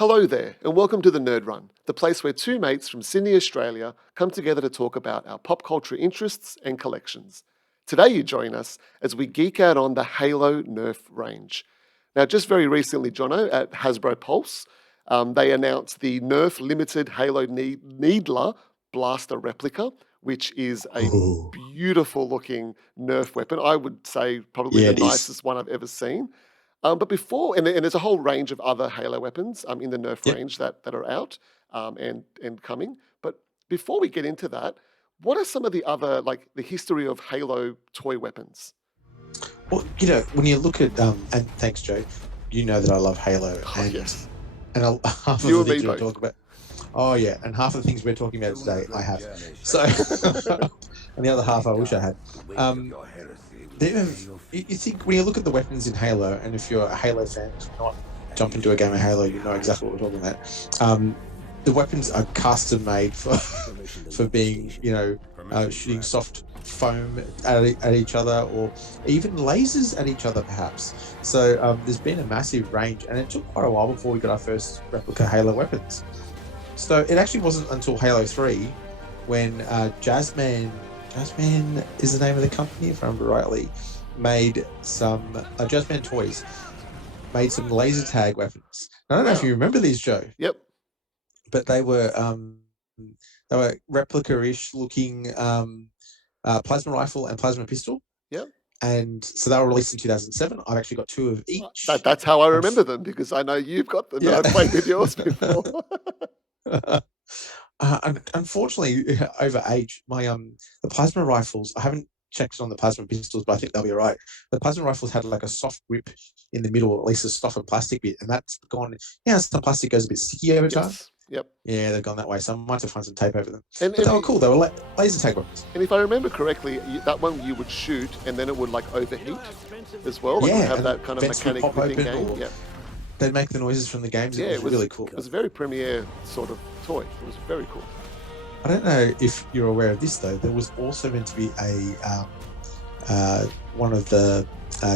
Hello there, and welcome to the Nerd Run, the place where two mates from Sydney, Australia come together to talk about our pop culture interests and collections. Today you join us as we geek out on the Halo Nerf range. Now, just very recently, Jono, at Hasbro Pulse, they announced the Nerf Limited Halo Needler Blaster Replica, which is a Oh, beautiful looking Nerf weapon. I would say probably yeah, the it is. nicest one I've ever seen. But before, and there's a whole range of other Halo weapons in the Nerf Yep. range that are out and coming. But before we get into that, what are some of the other, like the history of Halo toy weapons? Well, when you look at and thanks, Joe. You know that I love Halo, Oh, yes. and half of You the and me things we're both. talking about. Oh yeah, and half of the things we're talking about today, I have. So, and the other half I wish I had. Um, you think when you look at the weapons in Halo, and if you're a Halo fan, if not jump into a game of Halo, you know exactly what we're talking about. The weapons are custom made for being, shooting soft foam at each other, or even lasers at each other, perhaps. So there's been a massive range, and it took quite a while before we got our first replica Halo weapons. So it actually wasn't until Halo 3 when Jazzman is the name of the company, if I remember rightly, made some Jazzman Toys made some laser tag weapons. Now, I don't know if Wow. you remember these, Joe, Yep. but they were replica-ish looking plasma rifle and plasma pistol, Yep. and so they were released in 2007. I've actually got two of each. That's how I And remember them because I know you've got them and yeah. I've played with yours before. Unfortunately, over age, my the plasma rifles. I haven't checked on the plasma pistols, but I think they'll be all right. The plasma rifles had like a soft grip in the middle, or at least a softer plastic bit, and that's gone. Yeah, some plastic goes a bit sticky over time. Yes. Yep. Yeah, they've gone that way. So I might have to find some tape over them. And But they and, were you, cool. They were laser tag weapons. and if I remember correctly, that one you would shoot and then it would like overheat as well. Like it would Yeah, have and that kind of vents would mechanic pop within open, game. or Yeah. they'd make the noises from the games. Yeah, It was really cool. It was a very premiere sort of toy. It was very cool. I don't know if you're aware of this though. There was also meant to be one of the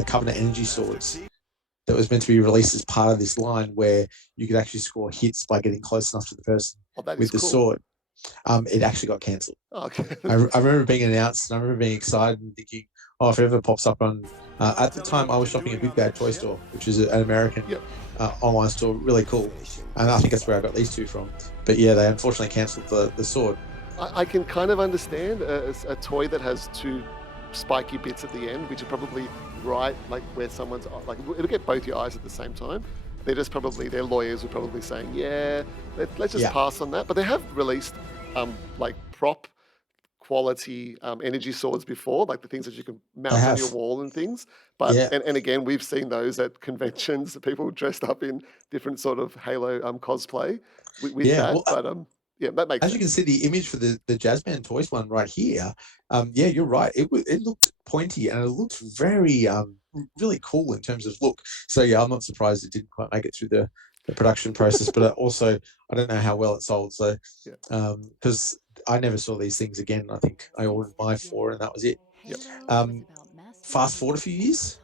Covenant Energy swords that was meant to be released as part of this line, where you could actually score hits by getting close enough to the person Oh, that is with the cool. sword. It actually got cancelled. Oh, okay. I remember being announced, and I remember being excited and thinking, "Oh, if it ever pops up on." At the time, I was shopping at Big Bad Toy Store, which is an American Yep. online store, really cool, and I think that's where I got these two from. But yeah, they unfortunately cancelled the sword. I can kind of understand a toy that has two spiky bits at the end, which are probably right, like where someone's like it'll get both your eyes at the same time. They're just probably their lawyers were probably saying, yeah, let's just Yeah, pass on that. But they have released like prop quality energy swords before, like the things that you can they mount on your have. wall and things. But Yeah, and again, we've seen those at conventions, people dressed up in different sort of Halo cosplay with yeah. that. Well, But yeah, that makes as you can sense. see, the image for the Jazzman Toys one right here, yeah, you're right. It looked pointy, and it looked very really cool in terms of look. So yeah, I'm not surprised it didn't quite make it through the production process. But also, I don't know how well it sold. So Yeah. because I never saw these things again. I think I ordered my four, and that was it. Yep. Um, fast forward a few years,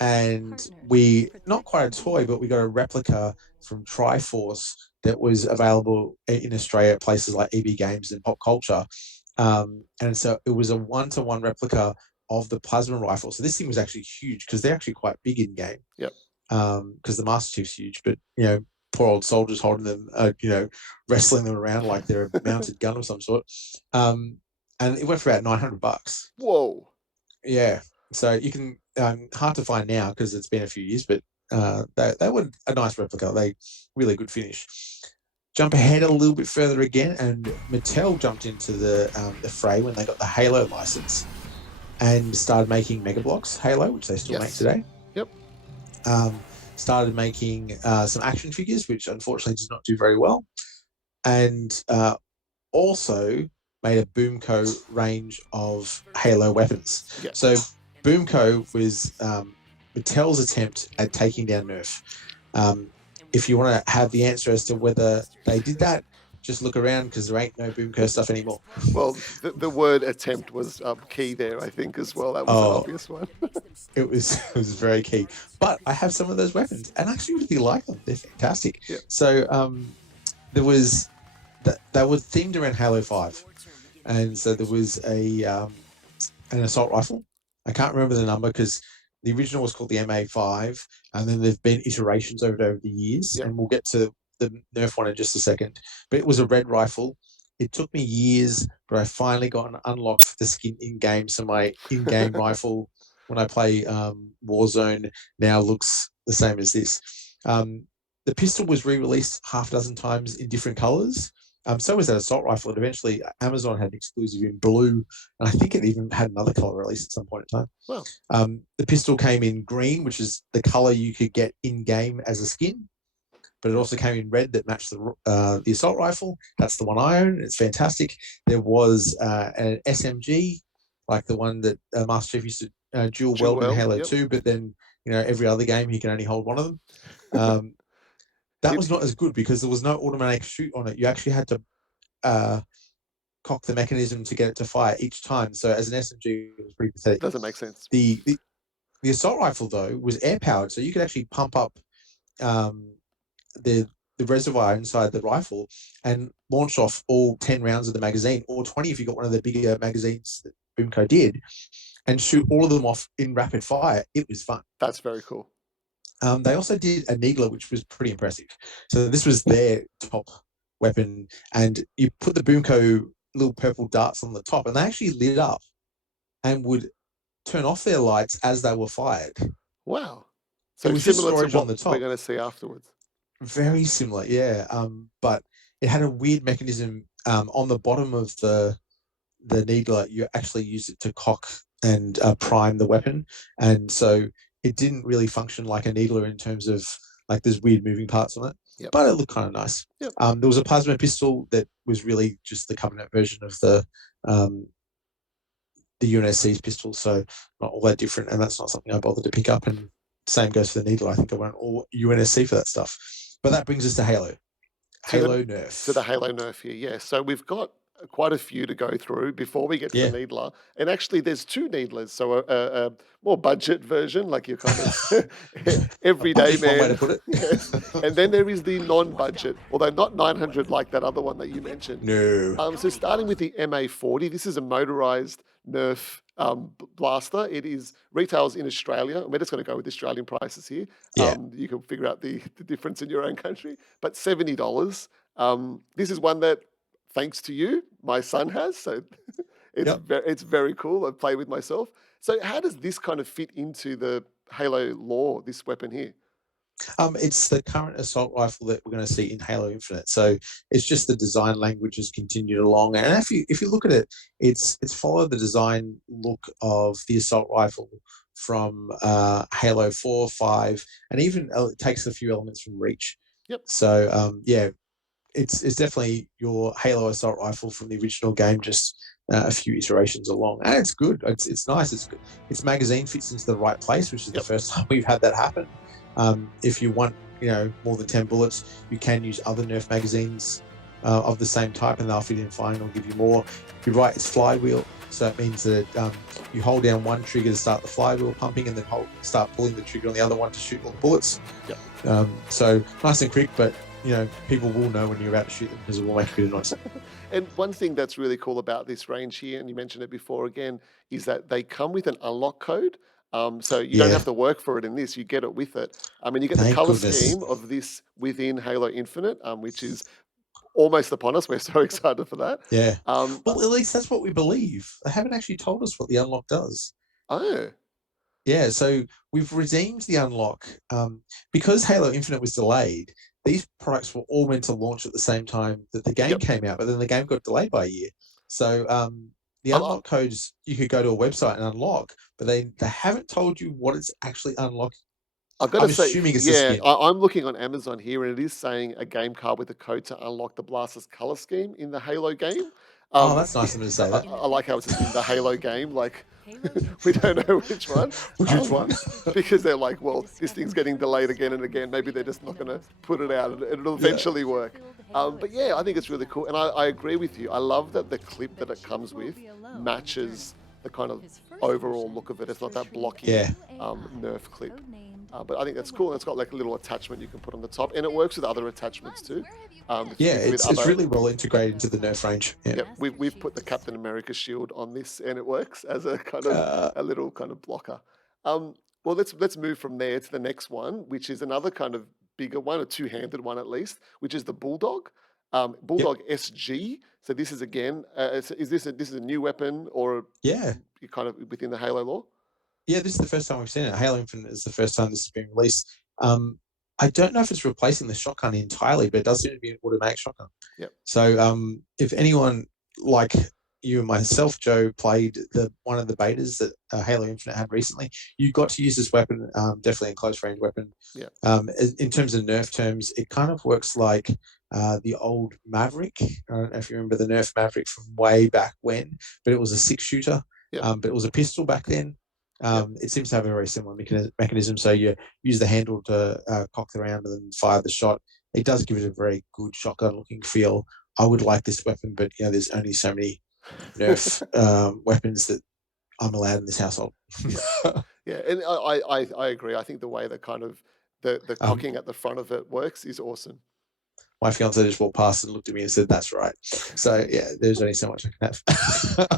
and we not quite a toy, but we got a replica from Triforce that was available in Australia at places like EB Games and Pop Culture. And so it was a one-to-one replica of the plasma rifle. So this thing was actually huge because they're actually quite big in game. Yep. Because the Master Chief's huge, but poor old soldiers holding them, wrestling them around like they're a mounted gun of some sort. And it went for about $900. Whoa. Yeah, so you can hard to find now because it's been a few years, but they were a nice replica. They really good finish. Jump ahead a little bit further again, and Mattel jumped into the fray when they got the Halo license and started making Mega Bloks Halo, which they still make Yes. today. Yep. Started making some action figures, which unfortunately did not do very well, and also made a BoomCo range of Halo weapons. Yeah. So BoomCo was Mattel's attempt at taking down Nerf. If you want to have the answer as to whether they did that, just look around because there ain't no BoomCo stuff anymore. Well, the word attempt was key there, I think, as well. That was an Oh, obvious one. it was very key. But I have some of those weapons, and I actually really like them. They're fantastic. Yeah. So there was they were themed around Halo 5, and so there was an assault rifle. I can't remember the number because the original was called the MA5, and then there've been iterations over the years, Yep. and we'll get to the Nerf one in just a second. But it was a red rifle. It took me years, but I finally got an unlock for the skin in game. So my in-game rifle, when I play Warzone, now looks the same as this. The pistol was re-released half a dozen times in different colors. So was that assault rifle. And eventually, Amazon had an exclusive in blue, and I think it even had another color release at some point in time. Wow. The pistol came in green, which is the color you could get in game as a skin, but it also came in red that matched the assault rifle. That's the one I own. It's fantastic. There was an SMG, like the one that Master Chief used to dual weld in Halo 2, but then every other game he can only hold one of them. That was not as good because there was no automatic shoot on it. You actually had to cock the mechanism to get it to fire each time. So as an SMG, it was pretty pathetic. Doesn't make sense. The assault rifle, though, was air powered, so you could actually pump up the reservoir inside the rifle and launch off all 10 rounds of the magazine, or 20 if you got one of the bigger magazines that BoomCo did, and shoot all of them off in rapid fire. It was fun. That's very cool. They also did a Needler, which was pretty impressive. So this was their top weapon, and you put the BoomCo little purple darts on the top, and they actually lit up and would turn off their lights as they were fired. Wow. So it was similar storage to what on the top. We're going to see afterwards. Very similar, yeah. But it had a weird mechanism on the bottom of the Needler. You actually use it to cock and prime the weapon, and so it didn't really function like a Needler in terms of like there's weird moving parts on it. Yep. But it looked kind of nice. Yep. There was a plasma pistol that was really just the Covenant version of the UNSC's pistol, so not all that different, and that's not something I bothered to pick up. And same goes for the Needler. I think I went all UNSC for that stuff. But that brings us to Halo. Halo Nerf. To the Halo Nerf here, yeah. So we've got quite a few to go through before we get to the Needler. And actually, there's two Needlers. So a more budget version, like your kind of everyday man. One way to put it. Yes. And then there is the non-budget, although not 900 like that other one that you mentioned. No. So starting with the MA40, this is a motorized Nerf blaster. It is retails in Australia. We're just going to go with Australian prices here. Yeah. You can figure out the difference in your own country. But $70. This is one that, thanks to you, my son has. So it's very cool. I play with myself. So how does this kind of fit into the Halo lore, this weapon here? It's the current assault rifle that we're going to see in Halo Infinite. So it's just the design language has continued along. And if you look at it, it's followed the design look of the assault rifle from Halo 4, 5, and even it takes a few elements from Reach. Yep. So it's definitely your Halo assault rifle from the original game, just a few iterations along, and it's good. It's nice. It's good. Its magazine fits into the right place, which is the first time we've had that happen. If you want, more than 10 bullets, you can use other Nerf magazines of the same type, and they'll fit in fine. Or give you more. You're right. It's flywheel, so it means that you hold down one trigger to start the flywheel pumping, and then start pulling the trigger on the other one to shoot all the bullets. Yep. So nice and quick, but people will know when you're about to shoot them because it will make a bit of noise. And one thing that's really cool about this range here, and you mentioned it before again, is that they come with an unlock code. So you don't have to work for it in this, you get it with it. And you get the color scheme of this within Halo Infinite, which is almost upon us. We're so excited for that. Yeah. Well, at least that's what we believe. They haven't actually told us what the unlock does. Oh. Yeah, so we've redeemed the unlock. Because Halo Infinite was delayed, these products were all meant to launch at the same time that the game came out, but then the game got delayed by a year. So the unlock codes, you could go to a website and unlock, but they haven't told you what it's actually unlocking. I've got to say, I'm looking on Amazon here, and it is saying a game card with a code to unlock the blaster's color scheme in the Halo game. That's nice of them to say that. I like how it's in the Halo game, like we don't know which one. Which one? Because they're like, well, this thing's getting delayed again and again. Maybe they're just not going to put it out, and it'll eventually work. But yeah, I think it's really cool, and I agree with you. I love that the clip that it comes with matches the kind of overall look of it. It's not that blocky Yeah. Nerf clip. But I think that's cool. And it's got like a little attachment you can put on the top, and it works with other attachments too. Yeah, With it's other, really well integrated into the Nerf range. Yeah. yep, we've put the Captain America shield on this, and it works as a kind of Uh, a little kind of blocker. Um, well, let's move from there to the next one, which is another kind of bigger one, a two-handed one at least, which is the bulldog, yep. bulldog SG. So this is again, is this is a new weapon or Yeah. kind of within the Halo lore? Yeah, this is the first time we've seen it. Halo Infinite is the first time this has been released. I don't know if it's replacing the shotgun entirely, but it does seem to be an automatic shotgun. Yep. So if anyone like you and myself, Joe, played one of the betas that Halo Infinite had recently, you got to use this weapon, definitely a close range weapon. Yeah. In terms of Nerf terms, it kind of works like the old Maverick. I don't know if you remember the Nerf Maverick from way back when, but it was a 6-shooter. Yep. But it was a pistol back then. It seems to have a very similar mechanism. So you use the handle to cock the round and then fire the shot. It does give it a very good shotgun-looking feel. I would like this weapon, but there's only so many Nerf weapons that I'm allowed in this household. Yeah, and I agree. I think the way that kind of the cocking at the front of it works is awesome. My fiance just walked past and looked at me and said, "That's right." So yeah, there's only so much I can have.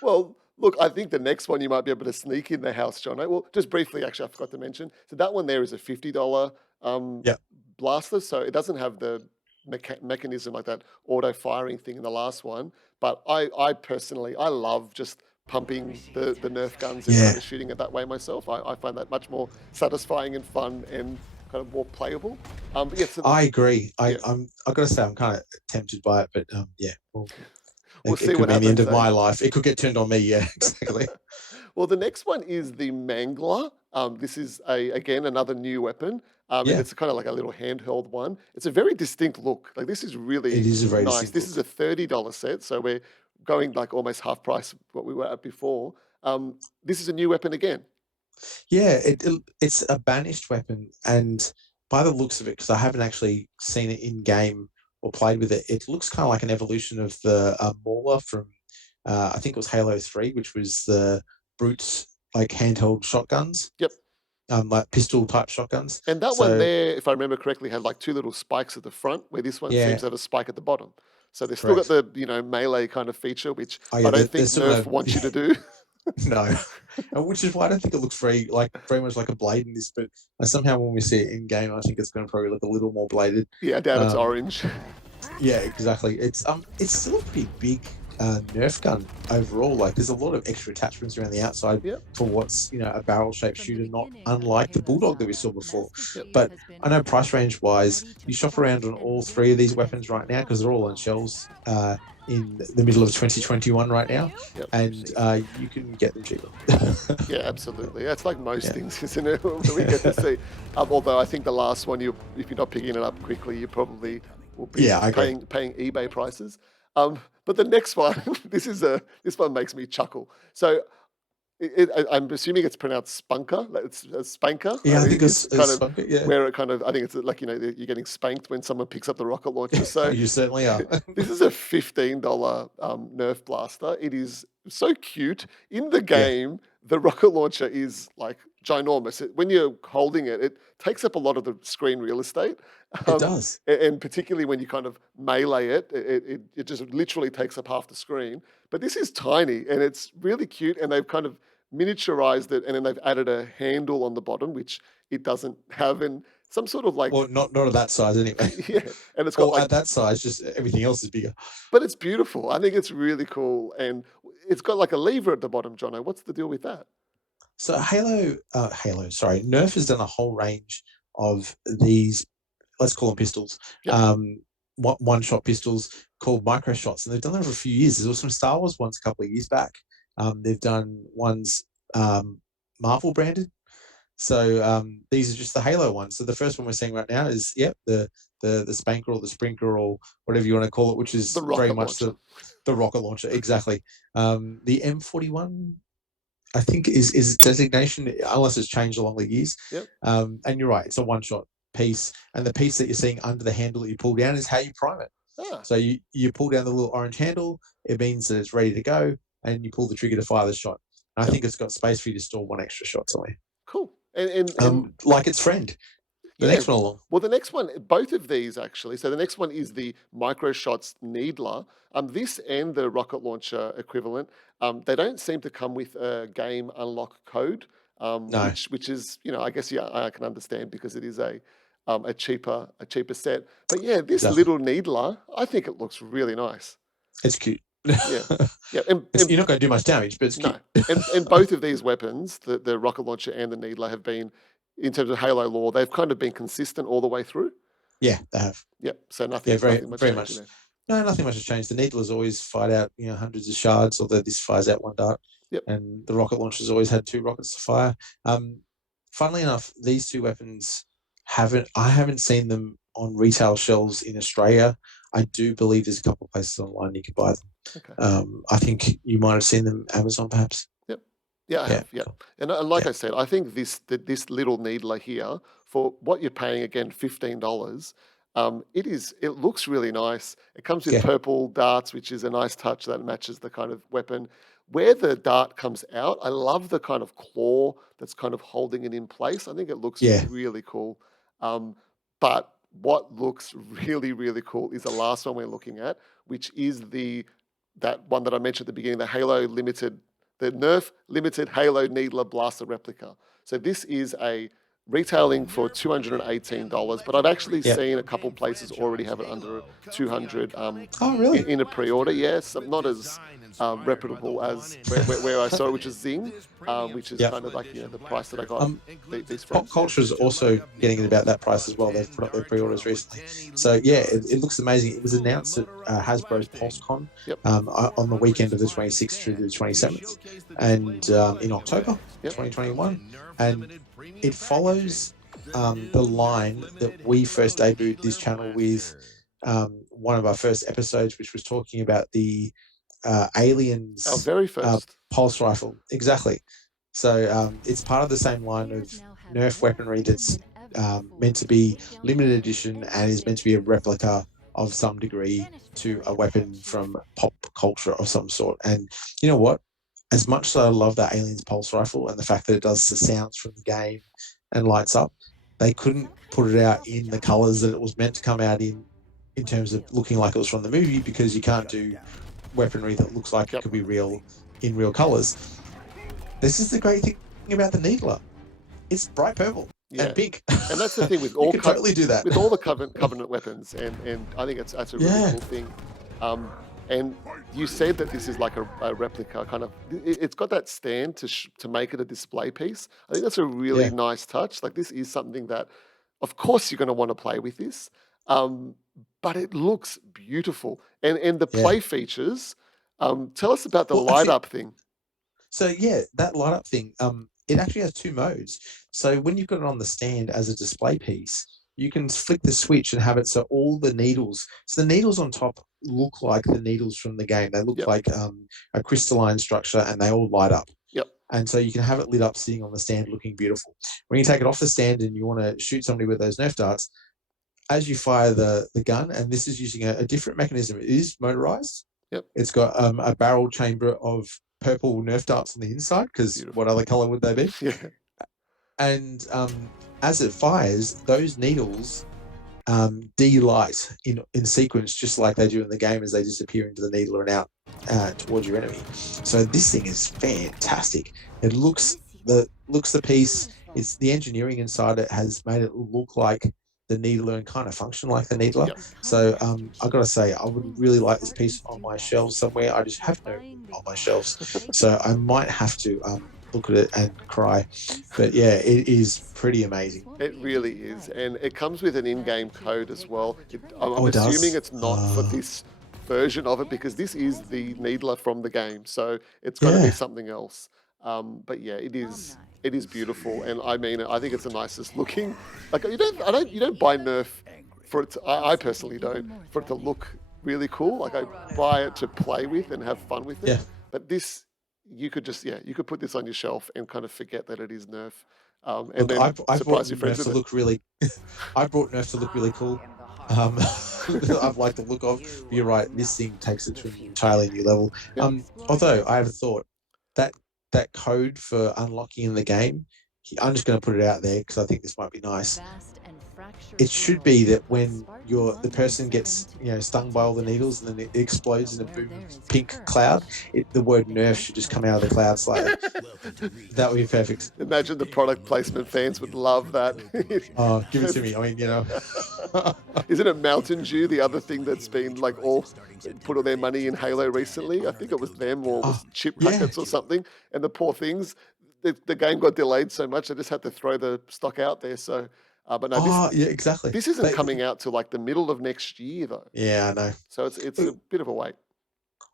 Well, look, I think the next one you might be able to sneak in the house, John. Well, just briefly, actually, I forgot to mention. So that one there is a $50 Yeah. blaster. So it doesn't have the mechanism like that auto firing thing in the last one. But I personally, I love just pumping the Nerf guns and kind of shooting it that way myself. I find that much more satisfying and fun and kind of more playable. But yeah, so I agree. yeah. I've got to say I'm kind of tempted by it, but yeah. We'll see it could what be the end happens, of my life. It could get turned on me. Yeah, exactly. Well, the next one is the mangler. This is again another new weapon, and Yeah. it's kind of like a little handheld one. It's a very distinct look. Like this is really It is a very nice. distinct This is a $30 set, so we're going like almost half price what we were at before. This is a new weapon again. Yeah, it's a banished weapon, and by the looks of it, because I haven't actually seen it in game or played with it, it looks kind of like an evolution of the mauler from I think it was Halo 3, which was the brutes like handheld shotguns. Yep. Like pistol type shotguns. And that one there, if I remember correctly, had like two little spikes at the front, where this one seems to have a spike at the bottom. So they've still got the melee kind of feature, which I don't think Nerf wants you to do. No, which is why I don't think it looks very much like a blade in this. But somehow when we see it in game, I think it's going to probably look a little more bladed. Yeah, down it's orange. Yeah, exactly. It's still a pretty big Nerf gun overall. Like there's a lot of extra attachments around the outside for what's a barrel-shaped shooter, not unlike the bulldog that we saw before. But I know price range wise, you shop around on all three of these weapons right now because they're all on shelves in the middle of 2021 right now, and you can get them cheaper. Yeah, absolutely. It's like most things, isn't it? That we get to see. Although I think the last one, if you're not picking it up quickly, you probably will be paying eBay prices. But the next one, this one makes me chuckle. So I'm assuming it's pronounced spunker. It's a spanker. Yeah, I think it's kind spanker, of where it kind of. I think it's like you're getting spanked when someone picks up the rocket launcher. So you certainly are. This is a $15 Nerf blaster. It is so cute. In the game, the rocket launcher is like ginormous. When you're holding it, it takes up a lot of the screen real estate. It does. And particularly when you kind of melee it, it just literally takes up half the screen. But this is tiny and it's really cute. And they've kind of miniaturized it and then they've added a handle on the bottom, which it doesn't have. And some sort of like... Well, not at that size anyway. Yeah. And it's got at that size, just everything else is bigger. But it's beautiful. I think it's really cool. And it's got like a lever at the bottom, Jono. What's the deal with that? So Nerf has done a whole range of these, let's call them pistols, one-shot pistols called micro shots, and they've done that for a few years. There was some Star Wars ones a couple of years back. They've done ones Marvel branded. So these are just the Halo ones. So the first one we're seeing right now is the spanker or the sprinkler or whatever you want to call it, which is very much the rocket launcher. Exactly. The M41, I think is designation, unless it's changed along the years. Yep. And you're right, it's a one shot. piece, and the piece that you're seeing under the handle that you pull down is how you prime it. Ah, So you pull down the little orange handle, it means that it's ready to go, and you pull the trigger to fire the shot. And I yep, think it's got space for you to store one extra shot somewhere. cool. And Like its friend, the yeah, next one along. well, the next one, both of these actually. So the next one is the Micro Shots Needler. This and the rocket launcher equivalent, they don't seem to come with a game unlock code, No, which is, I guess, yeah, I can understand because it is a cheaper set. But yeah, this exactly. little needler, I think it looks really nice. It's cute. Yeah, yeah, You're not going to do much damage, but it's no, cute. and both of these weapons, the rocket launcher and the needler, have been, in terms of Halo lore, they've kind of been consistent all the way through. Yeah, they have. Yep. So Yeah, nothing much very changing much. there. No, nothing much has changed. The Needler's always fired out, hundreds of shards, although this fires out one dart. Yep. And the rocket launcher's always had 2 rockets to fire. Funnily enough, these 2 weapons I haven't seen them on retail shelves in Australia. I do believe there's a couple of places online you can buy them. Okay. I think you might have seen them Amazon, perhaps. Yep. Yeah, I Yeah, have. Yeah. cool. And like Yeah, I said, I think this little needler here, for what you're paying, again, $15. It looks really nice. It comes with yeah, purple darts, which is a nice touch that matches the kind of weapon. Where the dart comes out, I love the kind of claw that's kind of holding it in place. I think it looks yeah. really cool. Um, but what looks really, really cool is the last one we're looking at, which is that one that I mentioned at the beginning, the Nerf Limited Halo Needler Blaster Replica. So this is retailing for $218, but I've actually Yeah. seen a couple places already have it under 200 Oh, really? in a pre-order. Yes, not as reputable as where I saw it, which is Zing, which is Yeah. kind of like the price that I got these Pop from. culture is also getting at about that price as well. They've put up their pre-orders recently. So yeah, it looks amazing. It was announced at Hasbro's PulseCon Yep. On the weekend of the 26th through to the 27th, and in October Yep. 2021. And it follows the line that we first debuted this channel with, one of our first episodes, which was talking about the Our aliens very first. pulse rifle. Exactly. So it's part of the same line of Nerf weaponry that's meant to be limited edition and is meant to be a replica of some degree to a weapon from pop culture of some sort. And you know what? As much as I love that aliens pulse rifle and the fact that it does the sounds from the game and lights up, they couldn't put it out in the colors that it was meant to come out in terms of looking like it was from the movie, because you can't do weaponry that looks like it could be real in real colors. This is the great thing about the Needler. It's bright purple and pink. And that's the thing with you all can totally do that with all the covenant weapons, and I think that's a really cool thing. And you said that this is like a replica kind of. It's got that stand to make it a display piece. I think that's a really nice touch. Like, this is something that, of course, you're going to want to play with this, but it looks beautiful. And the play features. Tell us about the light up thing. So yeah, that light up thing, it actually has 2 modes. So when you've got it on the stand as a display piece, you can flick the switch and have it so all the needles. So the needles on top look like the needles from the game. They look like a crystalline structure, and they all light up. Yep. And so you can have it lit up sitting on the stand looking beautiful. When you take it off the stand and you want to shoot somebody with those Nerf darts, as you fire the gun, and this is using a different mechanism, it is motorized. Yep. It's got a barrel chamber of purple Nerf darts on the inside, because what other color would they be? Yeah. And as it fires, those needles de-light in sequence, just like they do in the game, as they disappear into the needler and out towards your enemy. So this thing is fantastic. It looks the piece. It's the engineering inside it has made it look like the needler and kind of function like the needler. Yep. So I gotta say, I would really like this piece on my shelves somewhere. I just have no room on my shelves, so I might have to look at it and cry. But yeah, it is pretty amazing. It really is, and it comes with an in-game code as well. I'm it does? assuming it's not for this version of it, because this is the needler from the game, so it's going to be something else. But yeah, it is beautiful, and I mean, I think it's the nicest looking. Like, you don't buy Nerf for it to, I personally don't, for it to look really cool. Like, I buy it to play with and have fun with it. Yeah. But this, you could put this on your shelf and kind of forget that it is Nerf. and Look, then I brought surprise your friends Nerf to with it. look really. I brought Nerf to look really cool. I like the look of. But you're right. This thing takes it to an entirely new level. Yep. Although I have a thought that that code for unlocking in the game, I'm just going to put it out there because I think this might be nice. It should be that when the person gets stung by all the needles and then it explodes in a boom pink cloud, the word Nerf should just come out of the cloud slightly. That would be perfect. Imagine the product placement fans would love that. Oh, give it to me. I mean, Isn't it Mountain Dew, the other thing that's been like all put all their money in Halo recently? I think it was them or it was chip yeah. packets or something. And the poor things, the game got delayed so much they just had to throw the stock out there. So, but no, Yeah, exactly. this isn't coming out till like the middle of next year though. Yeah, I know. So it's a bit of a wait.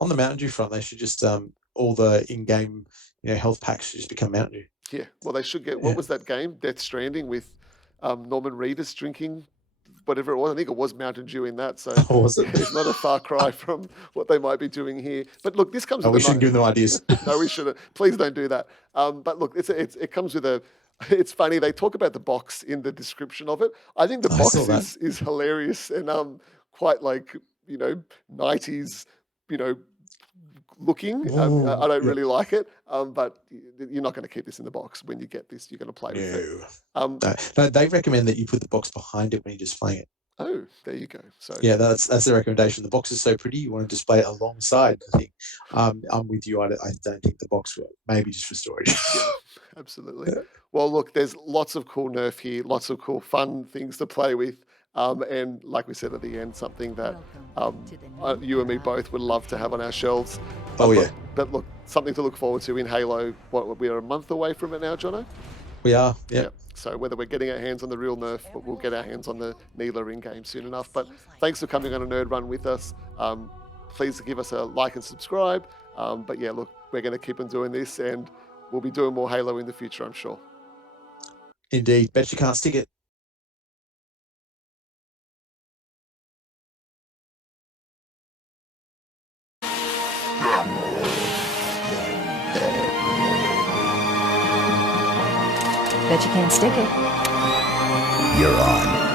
On the Mountain Dew front, they should just all the in-game health packs should just become Mountain Dew. Yeah, well, they should get. What was that game? Death Stranding with Norman Reedus drinking whatever it was. I think it was Mountain Dew in that. So it's not a far cry from what they might be doing here. But look, this comes. No, we shouldn't give them ideas. No, we shouldn't. Please don't do that. But look, it comes with a. It's funny. They talk about the box in the description of it. I think the box is hilarious and quite like 90s looking. I don't really like it, but you're not going to keep this in the box. When you get this, you're going to play with it. No, they recommend that you put the box behind it when you're displaying it. Oh, there you go. So yeah, that's the recommendation. The box is so pretty, you want to display it alongside the thing. I'm with you. I don't think the box will. Maybe just for storage. Yeah, absolutely. Well, look, there's lots of cool Nerf here, lots of cool fun things to play with. And like we said at the end, something that you and me both would love to have on our shelves. But look, something to look forward to in Halo. We are a month away from it now, Jono? We are, yeah. So whether we're getting our hands on the real Nerf, but we'll get our hands on the Needler in-game soon enough. But thanks for coming on a nerd run with us. Please give us a like and subscribe. But yeah, look, we're going to keep on doing this and we'll be doing more Halo in the future, I'm sure. Indeed. Bet you can't stick it. Bet you can't stick it. You're on.